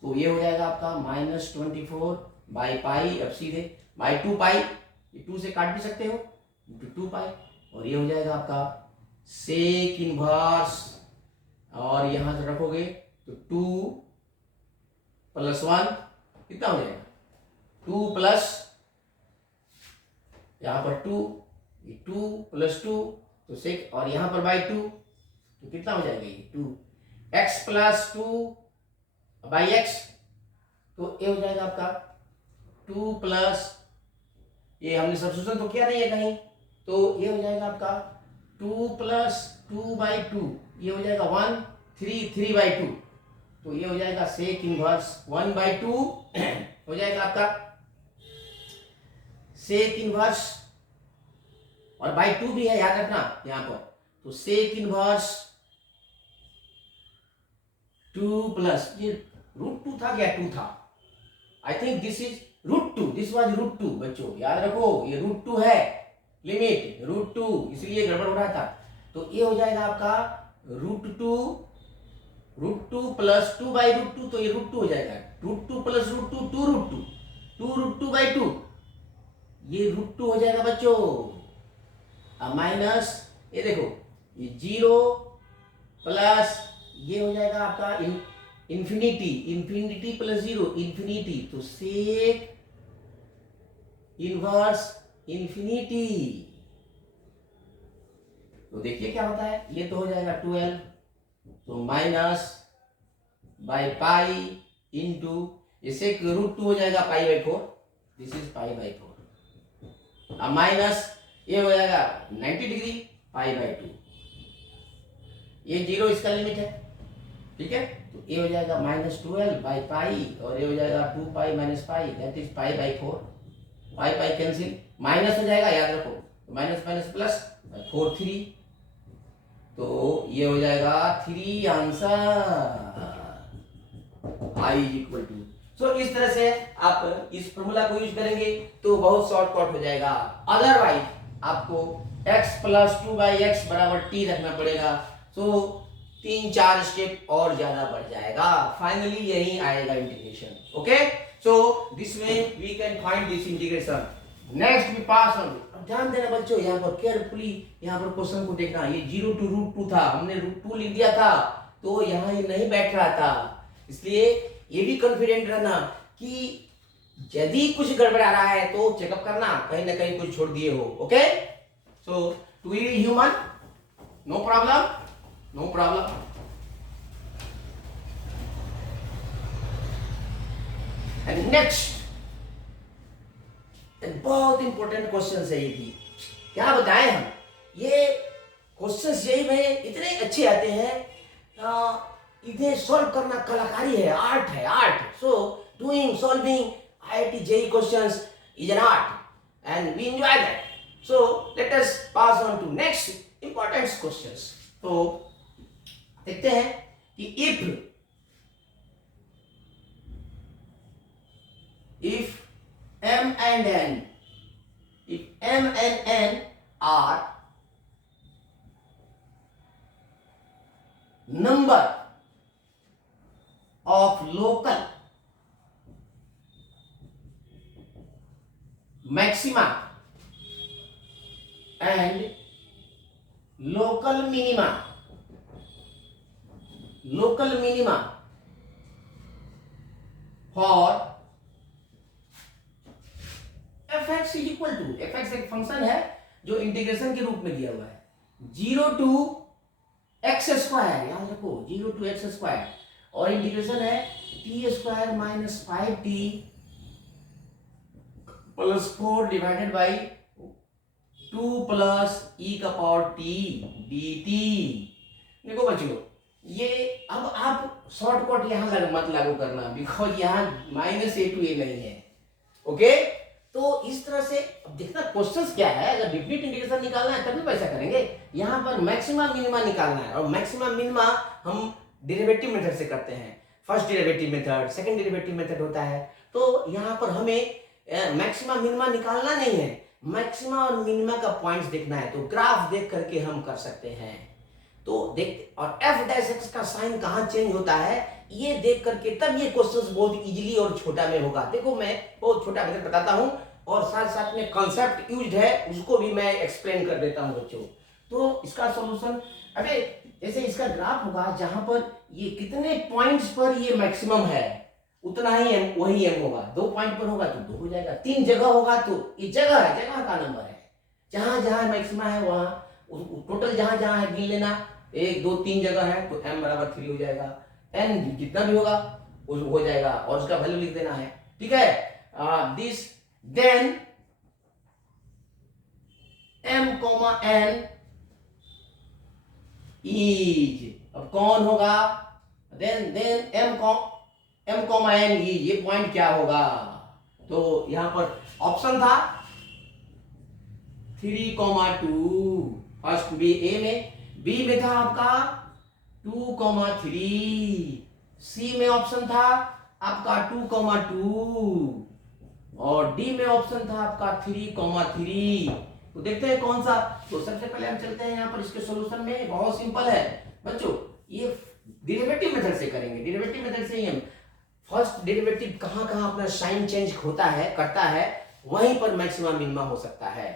तो ये हो जाएगा आपका -24/पाई, अब सीधे बाई 2 पाई, ये 2 से काट भी सकते हो, इंटू 2 पाई, और ये हो जाएगा आपका सेक इनवर्स, और यहां से रखोगे तो 2 + 1 कितना हो जाएगा 2 प्लस यहां पर 2 + 2 तो सेक, और यहां पर बाई 2 तो कितना हो जाएगा ये 2 x + 2/x, तो ये हो जाएगा आपका 2 प्लस, ये हमने सब्स्टिट्यूशन तो किया नहीं है कहीं, तो ये हो जाएगा आपका 2 + 2/2, ये हो जाएगा 1 3/2, तो ये हो जाएगा सेक इनवर्स 1/2 हो जाएगा आपका सेक इनवर्स, और बाई 2 भी है याद रखना यहां पर, तो सेक इनवर्स 2 प्लस, ये √2 था क्या 2 था, I think this is √2, this was √2 बच्चों, याद रखो ये √2 है, लिमिट √2, इसलिए गड़बड़ हो रहा था। तो ये हो जाएगा आपका √2 प्लस 2/√2, तो ये √2 हो जाएगा, √2 प्लस √2 2√2/2, ये √2 हो जाएगा बच्चों। अब माइनस ये देखो ये 0 प्लस ये हो जाएगा आपका इंफिनिटी प्लस 0 इंफिनिटी, तो सेक इनवर्स इंफिनिटी, तो देखिए क्या होता है, ये तो हो जाएगा 12, तो -/पाई इंटू इसे √2 हो जाएगा π/4, दिस इज π/4, अब माइनस ये हो जाएगा 90 डिग्री π/2, ये 0 इसका लिमिट है, ठीक है, तो ये हो जाएगा -12/पाई, और ये हो जाएगा 2 pi - pi, that is π/4, pi cancel, minus हो जाएगा याद रखो, तो माइनस प्लस 4 3, तो ये हो जाएगा 3 आंसर I इक्वल टू। सो इस तरह से आप इस फॉर्मूला को यूज करेंगे तो बहुत शॉर्टकट हो जाएगा, अदरवाइज आपको x + 2/x = t रखना पड़ेगा, सो 3-4 स्टेप और ज्यादा बढ़ जाएगा, फाइनली यही आएगा integration. Okay, so this way we can find this integration. Next we pass on, अब ध्यान देना बच्चों, यहाँ पर केयरफुली यहाँ पर क्वेश्चन को देखना, ये 0 to √2 था, हमने √2 लिख दिया था, तो यहाँ ये नहीं बैठ रहा था, इसलिए ये भी कॉन्फिडेंट रहना कि यदि कुछ गड़बड़ा रहा है तो चेकअप करना, कहीं ना कहीं कुछ छोड़ दिए हो। Okay, so to be human, no problem. And next बहुत इंपॉर्टेंट क्वेश्चन है ये भी, क्या बताएं हम, ये क्वेश्चंस यही में इतने अच्छे आते हैं, इन्हें सॉल्व करना कलाकारी है, आर्ट है, art. So doing solving IIT JEE questions is an art and we enjoy that. So let us pass on to next important questions. तो देखते हैं कि if number of local maxima and local minima for fx is equal to, fx एक function है जो integration के रूप में दिया हुआ है, 0 to x स्क्वायर, याद रखो 0 to x स्क्वायर, और इंटीग्रेशन है t square minus 5t plus 4 divided by 2 plus e का पावर t dt। देखो बच्चों, ये अब आप शॉर्टकट यहां मत लागू करना, बिकॉज यहां माइनस a टू a नहीं है। ओके, तो इस तरह से अब देखना क्वेश्चंस क्या है, अगर डिफिनिट इंटीग्रेशन निकालना है तभी वैसा करेंगे। यहाँ पर मैक्सिमा मिनिमा निकालना है, और मैक्सिमा मिनिमा हम डेरिवेटिव मेथड से करते हैं, first derivative method, second derivative method होता है। तो यहाँ पर हमें मैक्सिमा मिनिमा निकालना नहीं है, मैक्सिमा और मिनिमा का पॉइंट्स देखना है, तो ग्राफ देख करके हम कर सकते हैं। तो देख, और एफ डैश एक्स का साइन कहाँ चेंज होता है ये देख करके तब ये क्वेश्चंस बहुत इजीली और छोटा में होगा। देखो मैं बहुत छोटा मेथड बताता हूं, और साथ साथ में कॉन्सेप्ट यूज्ड है उसको भी मैं एक्सप्लेन कर देता हूं बच्चों। तो इसका सॉल्यूशन, अबे जैसे इसका ग्राफ होगा जहां पर ये कितने पॉइंट्स पर ये मैक्सिमम है उतना ही एम, वही एम होगा। 2 पॉइंट पर होगा तो 2 हो जाएगा, 3 जगह होगा तो ये जगह का नंबर है, जहां जहां मैक्सिमा है वहां टोटल जहां जहां है गिन लेना, 1 2 3 जगह है तो m बराबर 3 हो जाएगा, n जितना भी होगा वो हो जाएगा, और उसका वैल्यू लिख देना है। ठीक है, this then m, n is, अब कौन होगा, देन m, n इज, ये पॉइंट क्या होगा। तो यहां पर ऑप्शन था 3,2, फर्स्ट बी ए में, बी में था आपका 2,3, सी में ऑप्शन था आपका 2,2, और डी में ऑप्शन था आपका 3,3। तो देखते हैं कौन सा। तो सबसे पहले हम चलते हैं यहाँ पर इसके सॉल्यूशन में, बहुत सिंपल है बच्चों, ये डेरिवेटिव मेथड से करेंगे। डेरिवेटिव मेथड से ही हम फर्स्ट डेरिवेटिव कहाँ कहाँ अपना साइन चेंज होता है करता है, वहीं पर मैक्सिमम मिनिमा हो सकता है।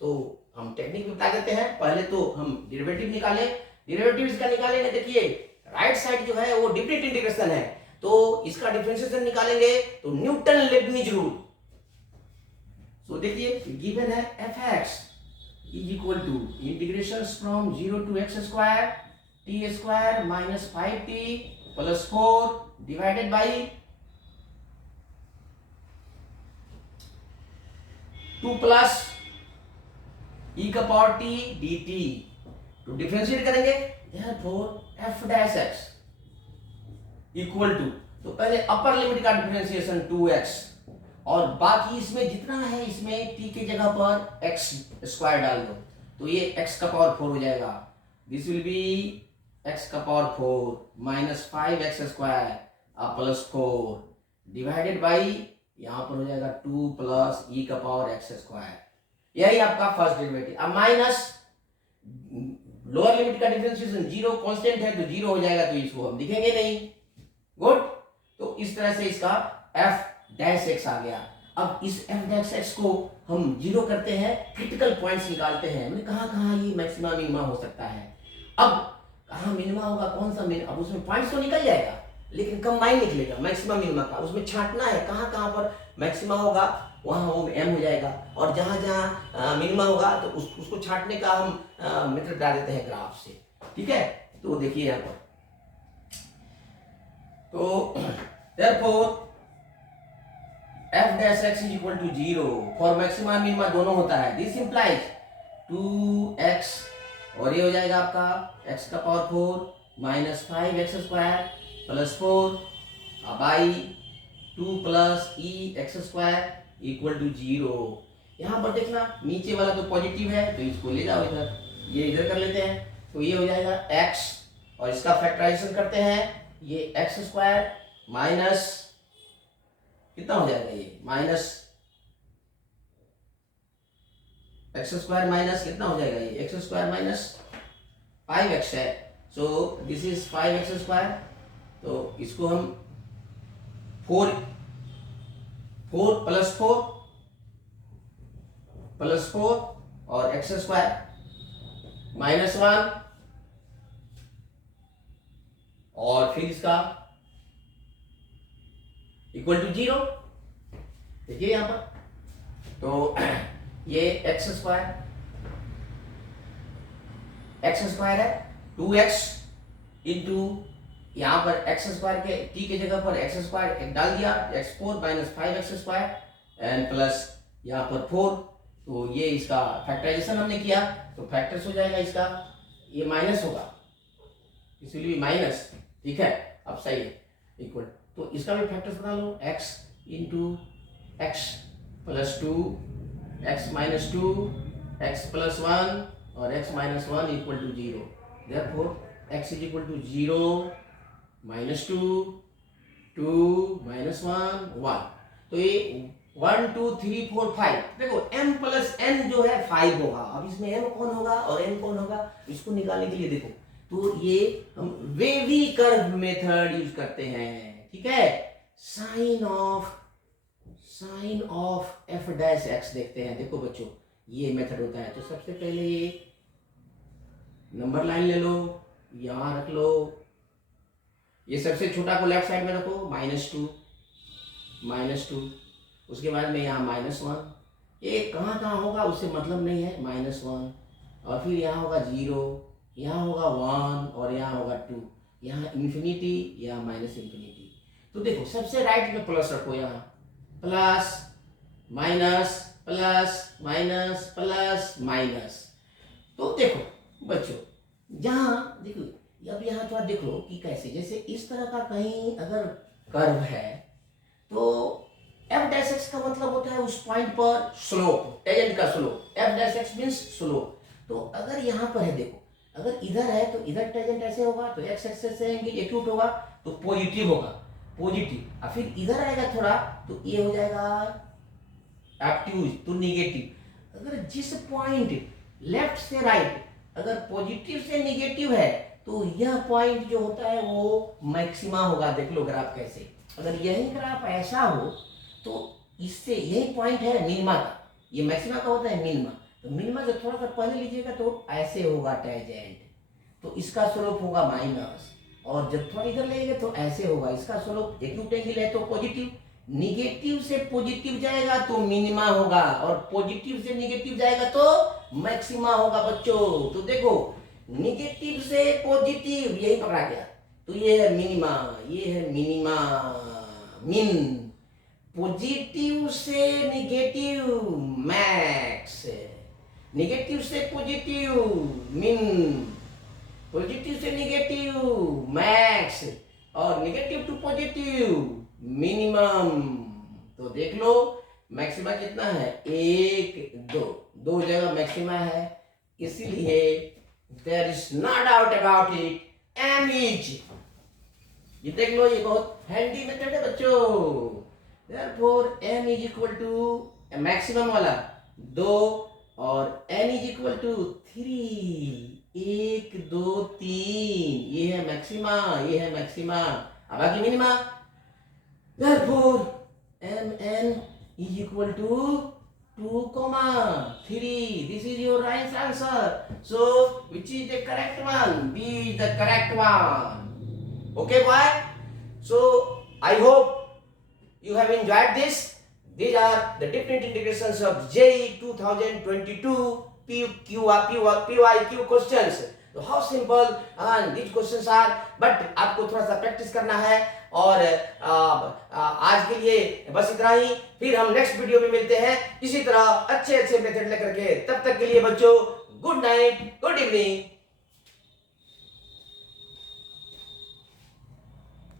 तो हम टेक्निक बता देते हैं। पहले तो हम डेरिवेटिव निकाले, डेरिवेटिव इसका निकाले ना, देखिए राइट साइड जो है वो डिफरेंट इंटीग्रेशन है, तो इसका डिफरेंशिएशन निकालेंगे तो न्यूटन लेबनीज रूल। सो देखिए गिवन है fx is equal to integration from 0 to x square t square minus 5t plus 4 divided by 2 plus e का पावर t dt। तो डिफरेंशिएट करेंगे, therefore f dash x equal to, तो पहले upper limit का differentiation 2x, और बाकी इसमें जितना है इसमें t के जगह पर x स्क्वायर डाल दो, तो ये x का पावर 4 हो जाएगा। दिस विल बी x का power 4 minus 5x square plus 4 divided by, यहां पर हो जाएगा 2 प्लस e का पावर x स्क्वायर। यही आपका फर्स्ट डेरिवेटिव। अब माइनस लोअर लिमिट का डिफरेंशिएशन 0 कांस्टेंट है तो 0 हो जाएगा, तो इसको हम लिखेंगे नहीं। गुड, तो इस तरह से इसका f डैश x आ गया। अब इस f डैश x को हम 0 करते हैं, क्रिटिकल पॉइंट्स निकालते हैं, मैंने कहाँ ये मैक्सिमा मिनिमा हो सकता है। अब कहाँ मिनिमा होगा, कौन सा मिनिमा, अब उसमें पॉइंट्स तो निकल जाएगा लेकिन कंबाइन निकलेगा मैक्सिमा मिनिमा का, उसमें छांटना है कहाँ पर मैक्सिमा होगा वहां वो m हो जाएगा, और जहां जहां मिनिमा होगा तो उसको छांटने का हम मेथड बता देते हैं ग्राफ से। ठीक है, तो देखिए यहाँ पर, तो therefore f dash x is equal to 0 for maxima minima दोनों होता है। दिस इंप्लाइज 2x, और ये हो जाएगा आपका x का power 4 minus 5x square plus 4 by 2 plus e x square equal to 0। यहाँ पर देखना नीचे वाला तो पॉजिटिव है तो इसको ले जाओ इधर, ये इधर कर लेते हैं, तो ये हो जाएगा x, और इसका फैक्टराइजेशन करते हैं, ये x स्क्वायर माइनस कितना हो जाएगा, ये माइनस x स्क्वायर माइनस कितना हो जाएगा, ये x स्क्वायर माइनस 5x है, सो दिस इज 5x²। तो इसको हम 4 प्लस 4 और x² -1 और फिर इसका इक्वल टू 0। देखिए यहां पर तो ये x² है 2x इंटू यहाँ पर x² के t के जगह पर x² डाल दिया, x4 - 5x² एंड प्लस यहाँ पर 4। तो ये इसका फैक्टराइजेशन हमने किया तो फैक्टर्स हो जाएगा इसका, ये माइनस होगा इसलिए माइनस, ठीक है। अब सही है इक्वल, तो इसका भी फैक्टर्स बना लो, x into x plus 2 x minus 2 x plus 1 और x minus 1 equal to 0। Therefore x is equal to 0 -2 2 -1 1। तो ये 1 2 3 4 5, देखो m प्लस n जो है 5 होगा। अब इसमें m कौन होगा और n कौन होगा, इसको निकालने के लिए देखो तो ये हम वेवी कर्व मेथड यूज करते हैं, ठीक है। Sign of f dash x देखते हैं। देखो बच्चों ये मेथड होता है, तो सबसे पहले ये नंबर लाइन ले लो, यहां रख लो, ये सबसे छोटा को लेफ्ट साइड में रखो -2 उसके बाद में यहाँ -1, ये कहाँ कहाँ होगा उससे मतलब नहीं है, -1 और फिर यहाँ होगा 0, यहाँ होगा 1 और यहाँ होगा 2, यहाँ इन्फिनिटी, यहाँ -इन्फिनिटी। तो देखो सबसे राइट में प्लस रखो, यहाँ plus minus plus minus plus minus. तो देखो बच्चों जहाँ देखो अब यहाँ थोड़ा देख लो कि कैसे, जैसे इस तरह का कहीं अगर कर्व है तो f डैश x का मतलब होता है उस पॉइंट पर स्लोप, टेंजेंट का slope, f dash x means slope. तो अगर यहाँ पर है देखो, अगर इधर है तो इधर टेंजेंट ऐसे होगा तो x एक्सिस से एंगल एक्यूट होगा तो पॉजिटिव होगा, पॉजिटिव। और फिर इधर आएगा थोड़ा तो ये हो जाएगा ऑब्ट्यूज, तो नेगेटिव। अगर जिस पॉइंट लेफ्ट से राइट अगर पॉजिटिव से नेगेटिव है तो यह पॉइंट जो होता है वो मैक्सिमा होगा। देख लो ग्राफ कैसे, अगर यही ग्राफ ऐसा हो तो इससे यही पॉइंट है मिनिमा का, ये मैक्सिमा का होता है मिनिमा। तो मिनिमा जब थोड़ा सा पहले लीजिएगा तो ऐसे होगा टेंजेंट, तो इसका स्लोप होगा माइनस, और जब थोड़ा इधर लेंगे तो ऐसे होगा, इसका स्लोप एक्यूट एंगल है तो पॉजिटिव। निगेटिव से पॉजिटिव जाएगा तो मिनिमा होगा और पॉजिटिव से निगेटिव जाएगा तो मैक्सिमा होगा बच्चों। तो देखो निगेटिव से पॉजिटिव यही पकड़ा गया, तो ये है मिनिमा, ये है मिनिमा मिन। पॉजिटिव से निगेटिव मैक्स, निगेटिव से पॉजिटिव मिन, पॉजिटिव से निगेटिव मैक्स और निगेटिव टू पॉजिटिव मिनिमम। तो देख लो मैक्सिमा कितना है, 1 2, 2 जगह मैक्सिमा है, इसलिए there is no doubt about it, m is, ये देख लो ये बहुत हैंडी मेथड है बच्चों। Therefore m is equal to maximum वाला 2 और n इज इक्वल टू 3, 1 2 3, ये है मैक्सिमा, ये है मैक्सिमा। अब बाकी minima, therefore mn is equal to 2, 3. This is your right answer. So which is the correct one? B is the correct one. Okay boy, so I hope you have enjoyed this. These are the different integrations of JEE 2022 PYQ questions. So how simple and these questions are, but आपको थोड़ा सा practice करना है। और आज के लिए बस इतना ही, फिर हम नेक्स्ट वीडियो में मिलते हैं इसी तरह अच्छे अच्छे मेथड लेकर के। तब तक के लिए बच्चों गुड नाइट, गुड इवनिंग।